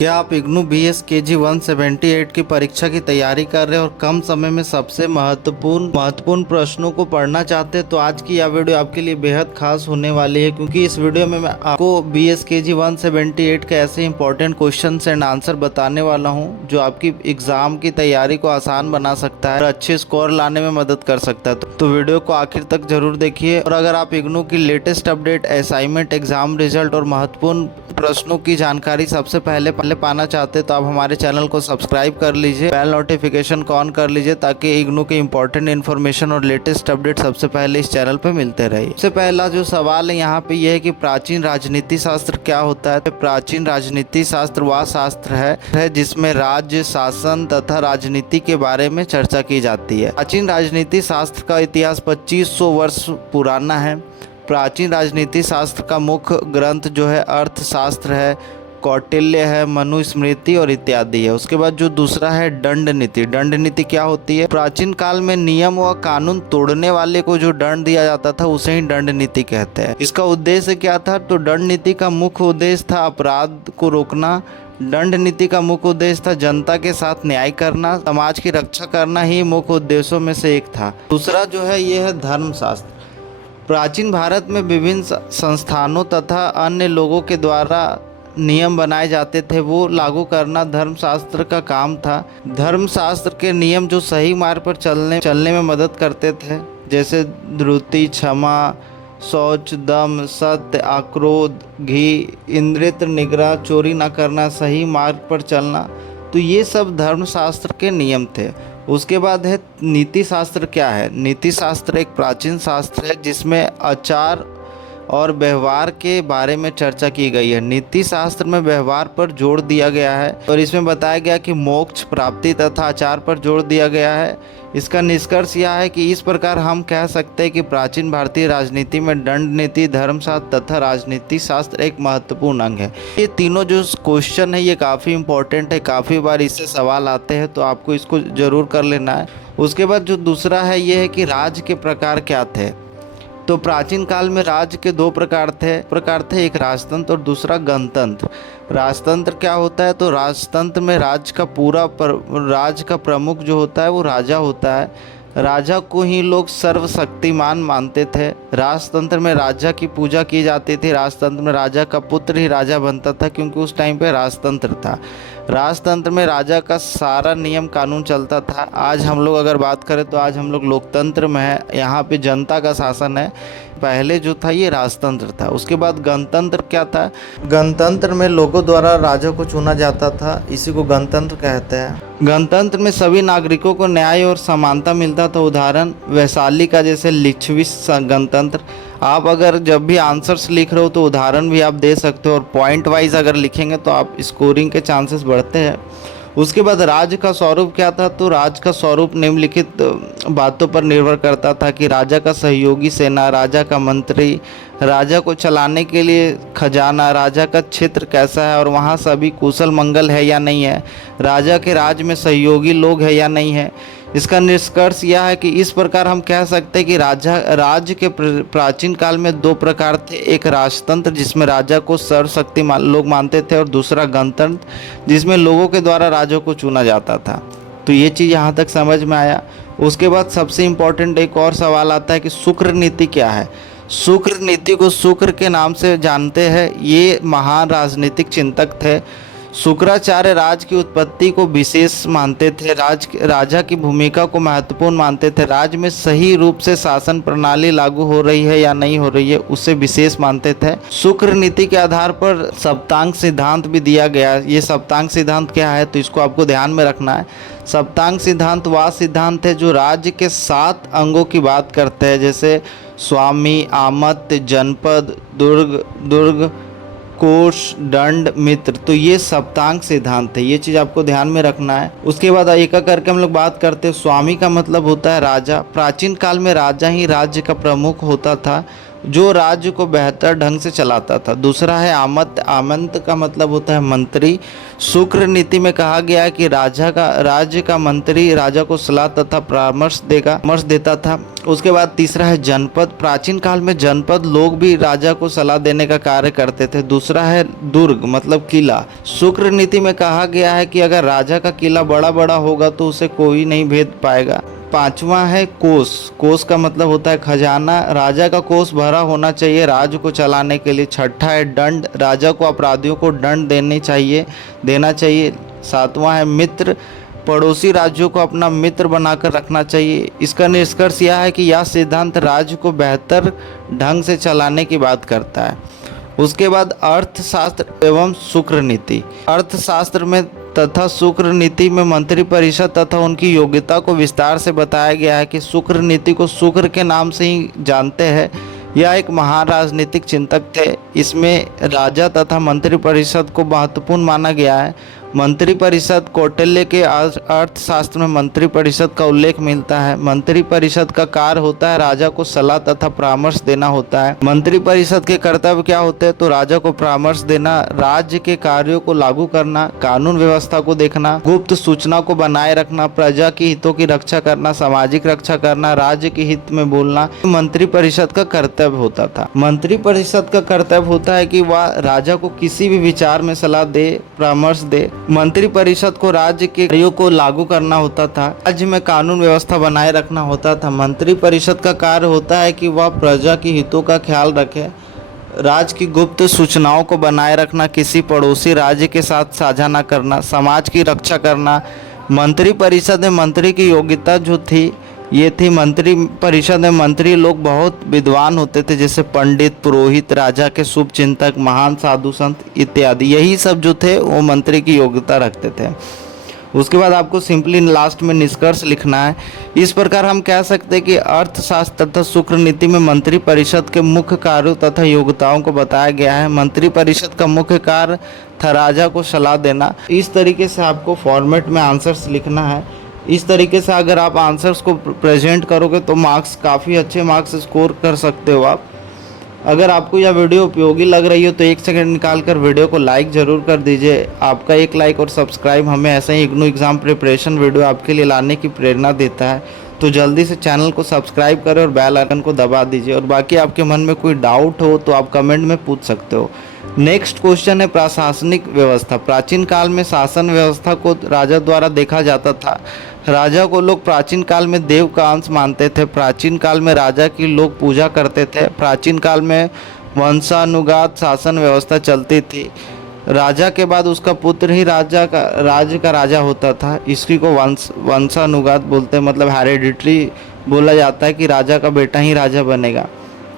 क्या आप IGNOU BS KG 178 की परीक्षा की तैयारी कर रहे हैं और कम समय में सबसे महत्वपूर्ण प्रश्नों को पढ़ना चाहते हैं? तो आज की यह वीडियो आपके लिए बेहद खास होने वाली है, क्योंकि इस वीडियो में मैं आपको BS KG 178 के ऐसे इंपॉर्टेंट क्वेश्चंस एंड आंसर बताने वाला हूं जो आपकी एग्जाम की तैयारी को आसान बना सकता है और अच्छे स्कोर लाने में मदद कर सकता है। तो वीडियो को आखिर तक जरूर देखिए। और अगर आप इग्नू की latest update, assignment, exam result और महत्वपूर्ण प्रश्नों की जानकारी सबसे पहले पाना चाहते हैं तो आप हमारे चैनल को सब्सक्राइब कर लीजिए, बेल नोटिफिकेशन को ऑन कर लीजिए, ताकि इग्नू के इंपॉर्टेंट इन्फॉर्मेशन और लेटेस्ट अपडेट सबसे पहले इस चैनल पर मिलते रहे। सबसे पहला जो सवाल है यहाँ पे यह है कि प्राचीन राजनीति शास्त्र क्या होता है? प्राचीन राजनीति शास्त्र वह शास्त्र है जिसमें राज्य, शासन तथा राजनीति के बारे में चर्चा की जाती है। प्राचीन राजनीति शास्त्र का इतिहास 2500 वर्ष पुराना है। प्राचीन राजनीति शास्त्र का मुख्य ग्रंथ जो है अर्थशास्त्र है, कौटिल्य है, मनुस्मृति और इत्यादि है। उसके बाद जो दूसरा है दंड नीति। दंड नीति क्या होती है? प्राचीन काल में नियम व कानून तोड़ने वाले को जो दंड दिया जाता था उसे ही दंड नीति कहते हैं। इसका उद्देश्य क्या था? तो दंड नीति का मुख्य उद्देश्य था अपराध को रोकना। दंड नीति का मुख्य उद्देश्य था जनता के साथ न्याय करना, समाज की रक्षा करना ही मुख्य उद्देश्यों में से एक था। दूसरा जो है यह है धर्मशास्त्र। प्राचीन भारत में विभिन्न संस्थानों तथा अन्य लोगों के द्वारा नियम बनाए जाते थे, वो लागू करना धर्मशास्त्र का काम था। धर्मशास्त्र के नियम जो सही मार्ग पर चलने में मदद करते थे, जैसे धृति, क्षमा, शौच, दम, सत्य, आक्रोध, घी, इंद्रिय निग्रह, चोरी न करना, सही मार्ग पर चलना, तो ये सब धर्मशास्त्र के नियम थे। उसके बाद है नीति शास्त्र। क्या है? नीति शास्त्र एक प्राचीन शास्त्र है जिसमें आचार और व्यवहार के बारे में चर्चा की गई है। नीति शास्त्र में व्यवहार पर जोर दिया गया है और इसमें बताया गया कि मोक्ष प्राप्ति तथा आचार पर जोर दिया गया है। इसका निष्कर्ष यह है कि इस प्रकार हम कह सकते हैं कि प्राचीन भारतीय राजनीति में दंड नीति, धर्मशास्त्र तथा राजनीति शास्त्र एक महत्वपूर्ण अंग है। ये तीनों जो क्वेश्चन है ये काफ़ी इंपॉर्टेंट है, काफ़ी बार इससे सवाल आते हैं, तो आपको इसको ज़रूर कर लेना है। उसके बाद जो दूसरा है ये है कि राज्य के प्रकार क्या थे? तो प्राचीन काल में राज्य के दो प्रकार थे, एक राजतंत्र और दूसरा गणतंत्र। राजतंत्र क्या होता है? तो राजतंत्र में राज्य का प्रमुख जो होता है वो राजा होता है। राजा को ही लोग सर्वशक्तिमान मानते थे। राजतंत्र में राजा की पूजा की जाती थी। राजतंत्र में राजा का पुत्र ही राजा बनता था, क्योंकि उस टाइम पे राजतंत्र था। राजतंत्र में राजा का सारा नियम कानून चलता था। आज हम लोग अगर बात करें तो आज हम लोग लोकतंत्र में है, यहाँ पे जनता का शासन है। पहले जो था ये राजतंत्र था। उसके बाद गणतंत्र क्या था? गणतंत्र में लोगों द्वारा राजा को चुना जाता था, इसी को गणतंत्र कहते हैं। गणतंत्र में सभी नागरिकों को न्याय और समानता मिलता था। उदाहरण वैशाली का जैसे लिच्छवी गणतंत्र। आप अगर जब भी आंसर्स लिख रहे हो तो उदाहरण भी आप दे सकते हो, और पॉइंट वाइज अगर लिखेंगे तो आप स्कोरिंग के चांसेस बढ़ते हैं। उसके बाद राज्य का स्वरूप क्या था? तो राज्य का स्वरूप निम्नलिखित बातों पर निर्भर करता था कि राजा का सहयोगी सेना, राजा का मंत्री, राजा को चलाने के लिए खजाना, राजा का क्षेत्र कैसा है और वहाँ सभी कुशल मंगल है या नहीं है, राजा के राज में सहयोगी लोग है या नहीं है। इसका निष्कर्ष यह है कि इस प्रकार हम कह सकते हैं कि राज्य के प्राचीन काल में दो प्रकार थे, एक राजतंत्र जिसमें राजा को सर्वशक्तिमान लोग मानते थे, और दूसरा गणतंत्र जिसमें लोगों के द्वारा राजा को चुना जाता था। तो ये चीज़ यहाँ तक समझ में आया। उसके बाद सबसे इम्पोर्टेंट एक और सवाल आता है कि शुक्र नीति क्या है? शुक्र नीति को शुक्र के नाम से जानते हैं। ये महान राजनीतिक चिंतक थे। शुक्राचार्य राज की उत्पत्ति को विशेष मानते थे, राजा की भूमिका को महत्वपूर्ण मानते थे, राज्य में सही रूप से शासन प्रणाली लागू हो रही है या नहीं हो रही है उसे विशेष मानते थे। शुक्र नीति के आधार पर सप्तांग सिद्धांत भी दिया गया। ये सप्तांग सिद्धांत क्या है? तो इसको आपको ध्यान में रखना है। सप्तांग सिद्धांत वह सिद्धांत है जो राज्य के 7 अंगों की बात करते हैं, जैसे स्वामी, आमत्य, जनपद, दुर्ग, कोष, दंड, मित्र। तो ये सप्तांग सिद्धांत है, ये चीज़ आपको ध्यान में रखना है। उसके बाद एक एक करके हम लोग बात करते हैं। स्वामी का मतलब होता है राजा। प्राचीन काल में राजा ही राज्य का प्रमुख होता था। जो राज्य को बेहतर ढंग से चलाता था। दूसरा है आमंत। आमंत का मतलब होता है मंत्री। शुक्र नीति में कहा गया है कि राज्य का मंत्री राजा को सलाह तथा परामर्श देता था। उसके बाद तीसरा है जनपद। प्राचीन काल में जनपद लोग भी राजा को सलाह देने का कार्य करते थे। दूसरा है दुर्ग मतलब किला। शुक्र नीति में कहा गया है कि अगर राजा का किला बड़ा बड़ा होगा तो उसे कोई नहीं भेद पाएगा। पांचवा है कोष। कोष का मतलब होता है खजाना। राजा का कोष भरा होना चाहिए राज्य को चलाने के लिए। छठा है दंड। राजा को अपराधियों को दंड देना चाहिए। सातवां है मित्र। पड़ोसी राज्यों को अपना मित्र बनाकर रखना चाहिए। इसका निष्कर्ष यह है कि यह सिद्धांत राज्य को बेहतर ढंग से चलाने की बात करता है। उसके बाद अर्थशास्त्र एवं शुक्र नीति। अर्थशास्त्र में तथा शुक्र नीति में मंत्री परिषद तथा उनकी योग्यता को विस्तार से बताया गया है कि शुक्र नीति को शुक्र के नाम से ही जानते हैं। यह एक महान राजनीतिक चिंतक थे। इसमें राजा तथा मंत्री परिषद को महत्वपूर्ण माना गया है। मंत्री परिषद कौटिल्य के अर्थशास्त्र में मंत्री परिषद का उल्लेख मिलता है। मंत्री परिषद का कार्य होता है राजा को सलाह तथा परामर्श देना होता है। मंत्री परिषद के कर्तव्य क्या होते हैं तो राजा को परामर्श देना, राज्य के कार्यों को लागू करना, कानून व्यवस्था को देखना, गुप्त सूचना को बनाए रखना, प्रजा के हितों की रक्षा करना, सामाजिक रक्षा करना, राज्य के हित में बोलना मंत्री परिषद का कर्तव्य होता था। मंत्री परिषद का कर्तव्य होता है कि वह राजा को किसी भी विचार में सलाह दे, परामर्श दे। मंत्री परिषद को राज्य के कार्यों को लागू करना होता था। राज्य में कानून व्यवस्था बनाए रखना होता था। मंत्री परिषद का कार्य होता है कि वह प्रजा के हितों का ख्याल रखे, राज्य की गुप्त सूचनाओं को बनाए रखना, किसी पड़ोसी राज्य के साथ साझा न करना, समाज की रक्षा करना। मंत्री परिषद में मंत्री की योग्यता जो थी ये थी, मंत्री परिषद में मंत्री लोग बहुत विद्वान होते थे, जैसे पंडित, पुरोहित, राजा के शुभ चिंतक, महान साधु संत इत्यादि। यही सब जो थे वो मंत्री की योग्यता रखते थे। उसके बाद आपको सिंपली लास्ट में निष्कर्ष लिखना है। इस प्रकार हम कह सकते हैं कि अर्थशास्त्र तथा शुक्र नीति में मंत्री परिषद के मुख्य कार्यों तथा योग्यताओं को बताया गया है। मंत्री परिषद का मुख्य कार्य था राजा को सलाह देना। इस तरीके से आपको फॉर्मेट में आंसर्स लिखना है। इस तरीके से अगर आप आंसर्स को प्रेजेंट करोगे तो मार्क्स काफ़ी अच्छे मार्क्स स्कोर कर सकते हो आप। अगर आपको यह वीडियो उपयोगी लग रही हो तो 1 सेकंड निकाल कर वीडियो को लाइक ज़रूर कर दीजिए। आपका एक लाइक और सब्सक्राइब हमें ऐसे ही इग्नू एग्ज़ाम प्रिपरेशन वीडियो आपके लिए लाने की प्रेरणा देता है। तो जल्दी से चैनल को सब्सक्राइब करें और बेल आइकन को दबा दीजिए। और बाकी आपके मन में कोई डाउट हो तो आप कमेंट में पूछ सकते हो। नेक्स्ट क्वेश्चन है प्रशासनिक व्यवस्था। प्राचीन काल में शासन व्यवस्था को राजा द्वारा देखा जाता था। राजा को लोग प्राचीन काल में देव का अंश मानते थे। प्राचीन काल में राजा की लोग पूजा करते थे। प्राचीन काल में वंशानुगत शासन व्यवस्था चलती थी। राजा के बाद उसका पुत्र ही राज्य का राजा होता था। इसी को वंशानुगत बोलते हैं, मतलब हेरिडिटरी बोला जाता है कि राजा का बेटा ही राजा बनेगा।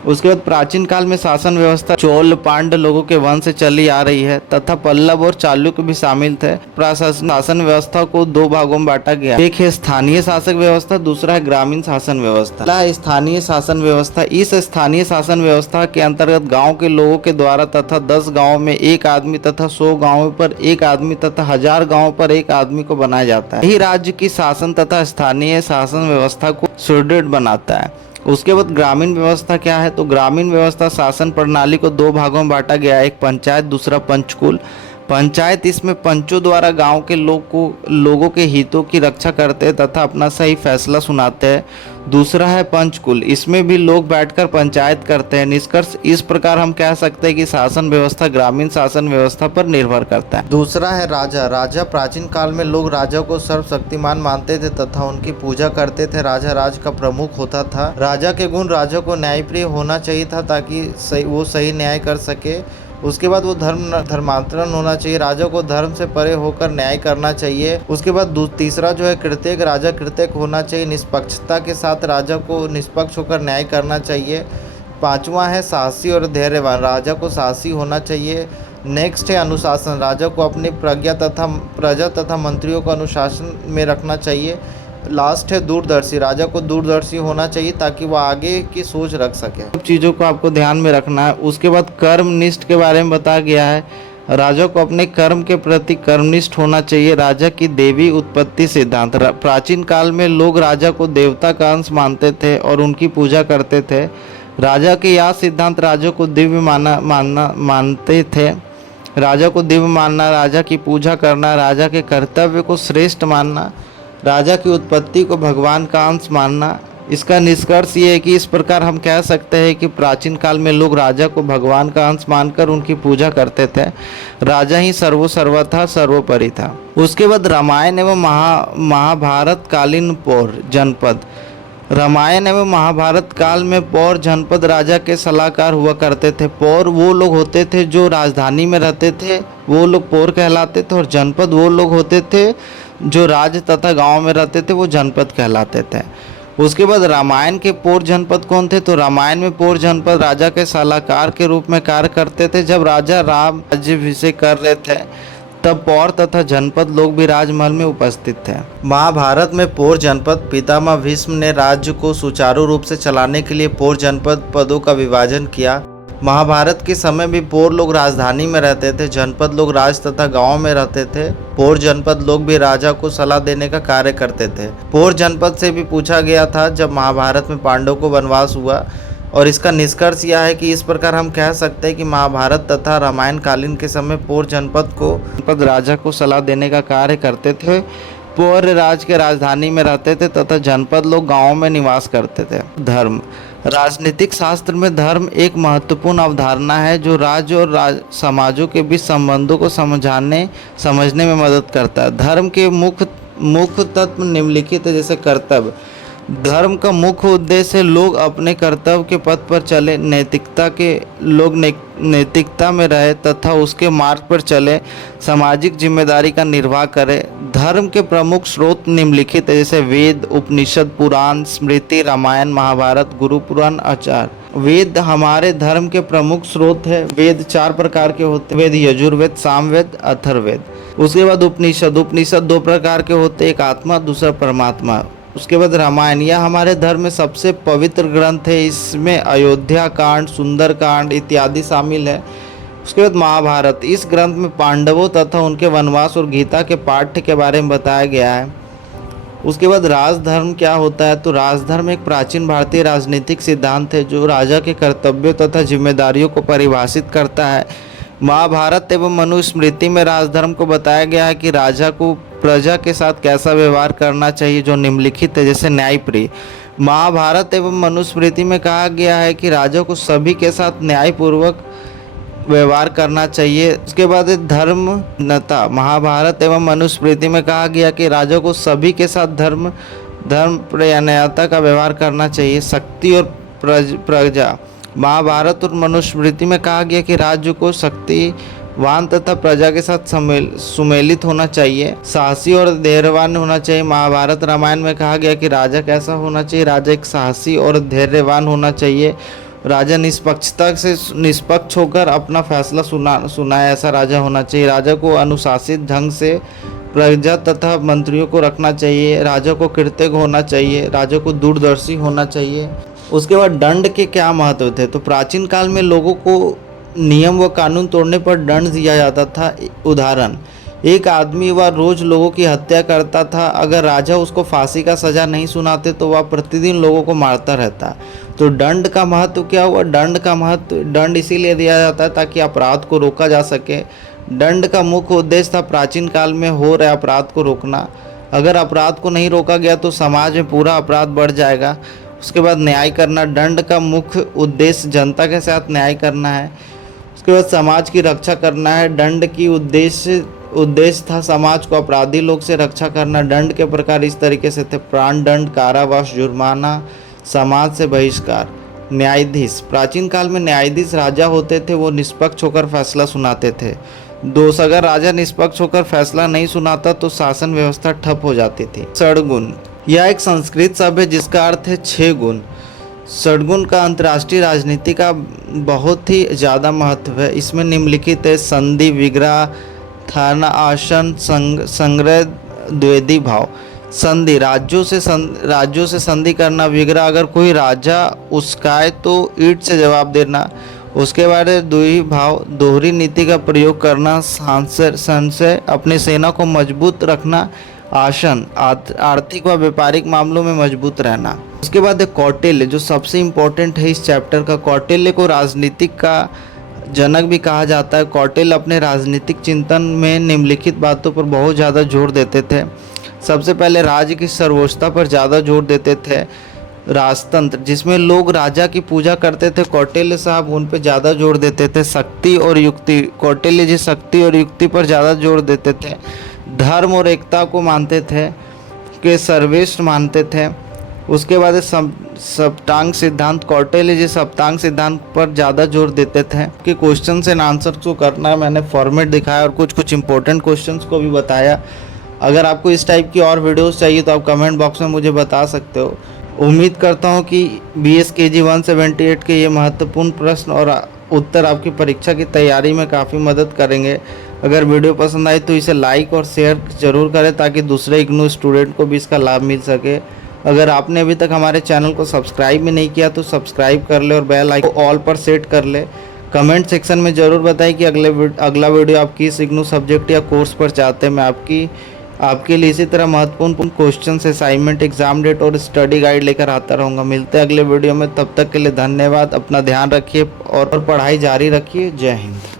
उसके बाद प्राचीन काल में शासन व्यवस्था चोल पांड्य लोगों के वंश से चली आ रही है तथा पल्लव और चालुक्य भी शामिल थे। शासन व्यवस्था को 2 भागों में बांटा गया। एक है स्थानीय शासक व्यवस्था, दूसरा है ग्रामीण शासन व्यवस्था। स्थानीय शासन व्यवस्था। इस स्थानीय शासन व्यवस्था के अंतर्गत गाँव के लोगों के द्वारा तथा 10 गाँव में 1 आदमी तथा 100 गाँव पर 1 आदमी तथा 1000 गाँव पर 1 आदमी को बनाया जाता है। यही राज्य की शासन तथा स्थानीय शासन व्यवस्था को सुदृढ़ बनाता है। उसके बाद ग्रामीण व्यवस्था क्या है तो ग्रामीण व्यवस्था शासन प्रणाली को 2 भागों में बांटा गया है। एक पंचायत, दूसरा पंचकुल। पंचायत, इसमें पंचों द्वारा गांव के लोगों के हितों की रक्षा करते हैं तथा अपना सही फैसला सुनाते हैं। दूसरा है पंचकुल, इसमें भी लोग बैठकर पंचायत करते हैं। निष्कर्ष इस प्रकार हम कह सकते हैं कि शासन व्यवस्था ग्रामीण शासन व्यवस्था पर निर्भर करता है। दूसरा है राजा। राजा, प्राचीन काल में लोग राजा को सर्वशक्तिमान मानते थे तथा उनकी पूजा करते थे। राजा राज्य का प्रमुख होता था। राजा के गुण, राजा को न्यायप्रिय होना चाहिए था ताकि वो सही न्याय कर सके। उसके बाद वो धर्मांतरण होना चाहिए। राजा को धर्म से परे होकर न्याय करना चाहिए। उसके बाद तीसरा जो है कृतज्ञ। राजा कृतज्ञ होना चाहिए। निष्पक्षता के साथ राजा को निष्पक्ष होकर न्याय करना चाहिए। 5वां है साहसी और धैर्यवान। राजा को साहसी होना चाहिए। नेक्स्ट है अनुशासन। राजा को अपनी प्रजा तथा मंत्रियों को अनुशासन में रखना चाहिए। लास्ट है दूरदर्शी। राजा को दूरदर्शी होना चाहिए ताकि वह आगे की सोच रख सके। सब चीज़ों को आपको ध्यान में रखना है। उसके बाद कर्मनिष्ठ के बारे में बताया गया है। राजा को अपने कर्म के प्रति कर्मनिष्ठ होना चाहिए। राजा की देवी उत्पत्ति सिद्धांत। प्राचीन काल में लोग राजा को देवता का अंश मानते थे और उनकी पूजा करते थे। राजा के यह सिद्धांत राजा को दिव्य मानते थे। राजा को दिव्य मानना, राजा की पूजा करना, राजा के कर्तव्य को श्रेष्ठ मानना, राजा की उत्पत्ति को भगवान का अंश मानना। इसका निष्कर्ष ये है कि इस प्रकार हम कह सकते हैं कि प्राचीन काल में लोग राजा को भगवान का अंश मानकर उनकी पूजा करते थे। राजा ही सर्वथा सर्वोपरि था। उसके बाद रामायण एवं महाभारत कालीन पौर जनपद। रामायण एवं महाभारत काल में पौर जनपद राजा के सलाहकार हुआ करते थे। पौर वो लोग होते थे जो राजधानी में रहते थे, वो लोग पौर कहलाते थे, और जनपद वो लोग होते थे जो राज्य तथा गांव में रहते थे, वो जनपद कहलाते थे। उसके बाद रामायण के पौर जनपद कौन थे? तो रामायण में पौर जनपद राजा के सलाहकार के रूप में कार्य करते थे। जब राजा राम राज्याभिषेक कर रहे थे तब पौर तथा जनपद लोग भी राजमहल में उपस्थित थे। महाभारत में पौर जनपद पितामह भीष्म ने राज्य को सुचारू रूप से चलाने के लिए पौर जनपद पदों का विभाजन किया। महाभारत के समय भी पौर लोग राजधानी में रहते थे, जनपद लोग राज तथा गांव में रहते थे। पौर जनपद लोग भी राजा को सलाह देने का कार्य करते थे। पौर जनपद से भी पूछा गया था जब महाभारत में पांडवों को वनवास हुआ, और इसका निष्कर्ष यह है कि इस प्रकार हम कह सकते हैं कि महाभारत तथा रामायण कालीन के समय पौर जनपद राजा को सलाह देने का कार्य करते थे। पौर राज के राजधानी में रहते थे तथा जनपद लोग गाँव में निवास करते थे। धर्म। राजनीतिक शास्त्र में धर्म एक महत्वपूर्ण अवधारणा है जो राज्य और समाजों के बीच संबंधों को समझने में मदद करता है। धर्म के मुख्य तत्व निम्नलिखित है, जैसे कर्तव्य। धर्म का मुख्य उद्देश्य है लोग अपने कर्तव्य के पथ पर चले, नैतिकता में रहे तथा उसके मार्ग पर चले, सामाजिक जिम्मेदारी का निर्वाह करे। धर्म के प्रमुख स्रोत निम्नलिखित है, जैसे वेद, उपनिषद, पुराण, स्मृति, रामायण, महाभारत, गुरु पुराण, आचार। वेद हमारे धर्म के प्रमुख स्रोत है। वेद 4 प्रकार के होते हैं, वेद यजुर्वेद, सामवेद, अथर्ववेद। उसके बाद उपनिषद 2 प्रकार के होते हैं, एक आत्मा, दूसरा परमात्मा। उसके बाद रामायण, यह हमारे धर्म में सबसे पवित्र ग्रंथ है। इसमें अयोध्या कांड, सुंदर कांड इत्यादि शामिल है। उसके बाद महाभारत, इस ग्रंथ में पांडवों तथा उनके वनवास और गीता के पाठ्य के बारे में बताया गया है। उसके बाद राजधर्म क्या होता है? तो राजधर्म एक प्राचीन भारतीय राजनीतिक सिद्धांत है जो राजा के कर्तव्यों तथा जिम्मेदारियों को परिभाषित करता है। महाभारत एवं मनुस्मृति में राजधर्म को बताया गया है कि राजा को प्रजा के साथ कैसा व्यवहार करना चाहिए, जो निम्नलिखित है, जैसे न्यायप्रिय। महाभारत एवं मनुस्मृति में कहा गया है कि राजा को सभी के साथ न्यायपूर्वक व्यवहार करना चाहिए। उसके बाद धर्मनता। महाभारत एवं मनुस्मृति में कहा गया कि राजा को सभी के साथ धर्मप्रायणता का व्यवहार करना चाहिए। शक्ति और प्रजा। महाभारत और मनुस्मृति में कहा गया कि राज्य को शक्तिवान तथा प्रजा के साथ सुमेलित होना चाहिए, साहसी और धैर्यवान होना चाहिए। महाभारत रामायण में कहा गया कि राजा कैसा होना चाहिए? राजा एक साहसी और धैर्यवान होना चाहिए। राजा निष्पक्षता से निष्पक्ष होकर अपना फैसला सुनाए, ऐसा राजा होना चाहिए। राजा को अनुशासित ढंग से प्रजा तथा मंत्रियों को रखना चाहिए। राजा को कृतज्ञ होना चाहिए। राजा को दूरदर्शी होना चाहिए। उसके बाद दंड के क्या महत्व थे? तो प्राचीन काल में लोगों को नियम व कानून तोड़ने पर दंड दिया जाता था। उदाहरण, एक आदमी वह रोज लोगों की हत्या करता था। अगर राजा उसको फांसी का सजा नहीं सुनाते तो वह प्रतिदिन लोगों को मारता रहता। तो दंड का महत्व क्या हुआ? दंड इसीलिए दिया जाता है ताकि अपराध को रोका जा सके। दंड का मुख्य उद्देश्य था प्राचीन काल में हो रहे अपराध को रोकना। अगर अपराध को नहीं रोका गया तो समाज में पूरा अपराध बढ़ जाएगा। उसके बाद न्याय करना। दंड का मुख्य उद्देश्य जनता के साथ न्याय करना है। उसके बाद समाज की रक्षा करना है। दंड की उद्देश्य था समाज को अपराधी लोग से रक्षा करना। दंड के प्रकार इस तरीके से थे: प्राण दंड, कारावास, जुर्माना, समाज से बहिष्कार। न्यायाधीश। प्राचीन काल में न्यायाधीश राजा होते थे, वो निष्पक्ष होकर फैसला सुनाते थे। दोष, अगर राजा निष्पक्ष होकर फैसला नहीं सुनाता तो शासन व्यवस्था ठप हो जाती थी। षड्गुण, यह एक संस्कृत शब्द है जिसका अर्थ है 6 गुण। षड्गुण का अंतर्राष्ट्रीय राजनीति का बहुत ही ज़्यादा महत्व है। इसमें निम्नलिखित है: संधि, विग्रह, थाना, आसन, संग्रह, द्वेदी भाव। संधि, राज्यों से संधि करना। विग्रह, अगर कोई राजा उस्काए तो ईंट से जवाब देना। उसके बाद द्विधा भाव, दोहरी नीति का प्रयोग करना। संशय, अपनी सेना को मजबूत रखना। आसन, आर्थिक व व्यापारिक मामलों में मजबूत रहना। उसके बाद है कौटिल्य, जो सबसे इम्पोर्टेंट है इस चैप्टर का। कौटिल्य को राजनीतिक का जनक भी कहा जाता है। कौटिल्य अपने राजनीतिक चिंतन में निम्नलिखित बातों पर बहुत ज़्यादा जोर देते थे। सबसे पहले राज्य की सर्वोच्चता पर ज़्यादा जोर देते थे। राजतंत्र, जिसमें लोग राजा की पूजा करते थे, कौटिल्य साहब उन पर ज़्यादा जोर देते थे। शक्ति और युक्ति, कौटिल्य जी शक्ति और युक्ति पर ज़्यादा जोर देते थे। धर्म और एकता को मानते थे, के सर्वश्रेष्ठ मानते थे। उसके बाद सप्तांग सिद्धांत, कौटिल्य जी सप्तांग सिद्धांत पर ज़्यादा जोर देते थे कि क्वेश्चन एंड आंसर को करना है। मैंने फॉर्मेट दिखाया और कुछ इंपॉर्टेंट क्वेश्चंस को भी बताया। अगर आपको इस टाइप की और वीडियोस चाहिए तो आप कमेंट बॉक्स में मुझे बता सकते हो। उम्मीद करता हूँ कि BSKG 178 के ये महत्वपूर्ण प्रश्न और उत्तर आपकी परीक्षा की तैयारी में काफ़ी मदद करेंगे। अगर वीडियो पसंद आए तो इसे लाइक और शेयर ज़रूर करें ताकि दूसरे इग्नू स्टूडेंट को भी इसका लाभ मिल सके। अगर आपने अभी तक हमारे चैनल को सब्सक्राइब भी नहीं किया तो सब्सक्राइब कर ले और बेल आइकन को ऑल पर सेट कर ले। कमेंट सेक्शन में ज़रूर बताएं कि अगला वीडियो आप किस इग्नू सब्जेक्ट या कोर्स पर चाहते हैं। मैं आपके लिए इसी तरह महत्वपूर्ण क्वेश्चन, असाइनमेंट, एग्जाम डेट और स्टडी गाइड लेकर आता रहूँगा। मिलते हैं अगले वीडियो में, तब तक के लिए धन्यवाद। अपना ध्यान रखिए और पढ़ाई जारी रखिए। जय हिंद।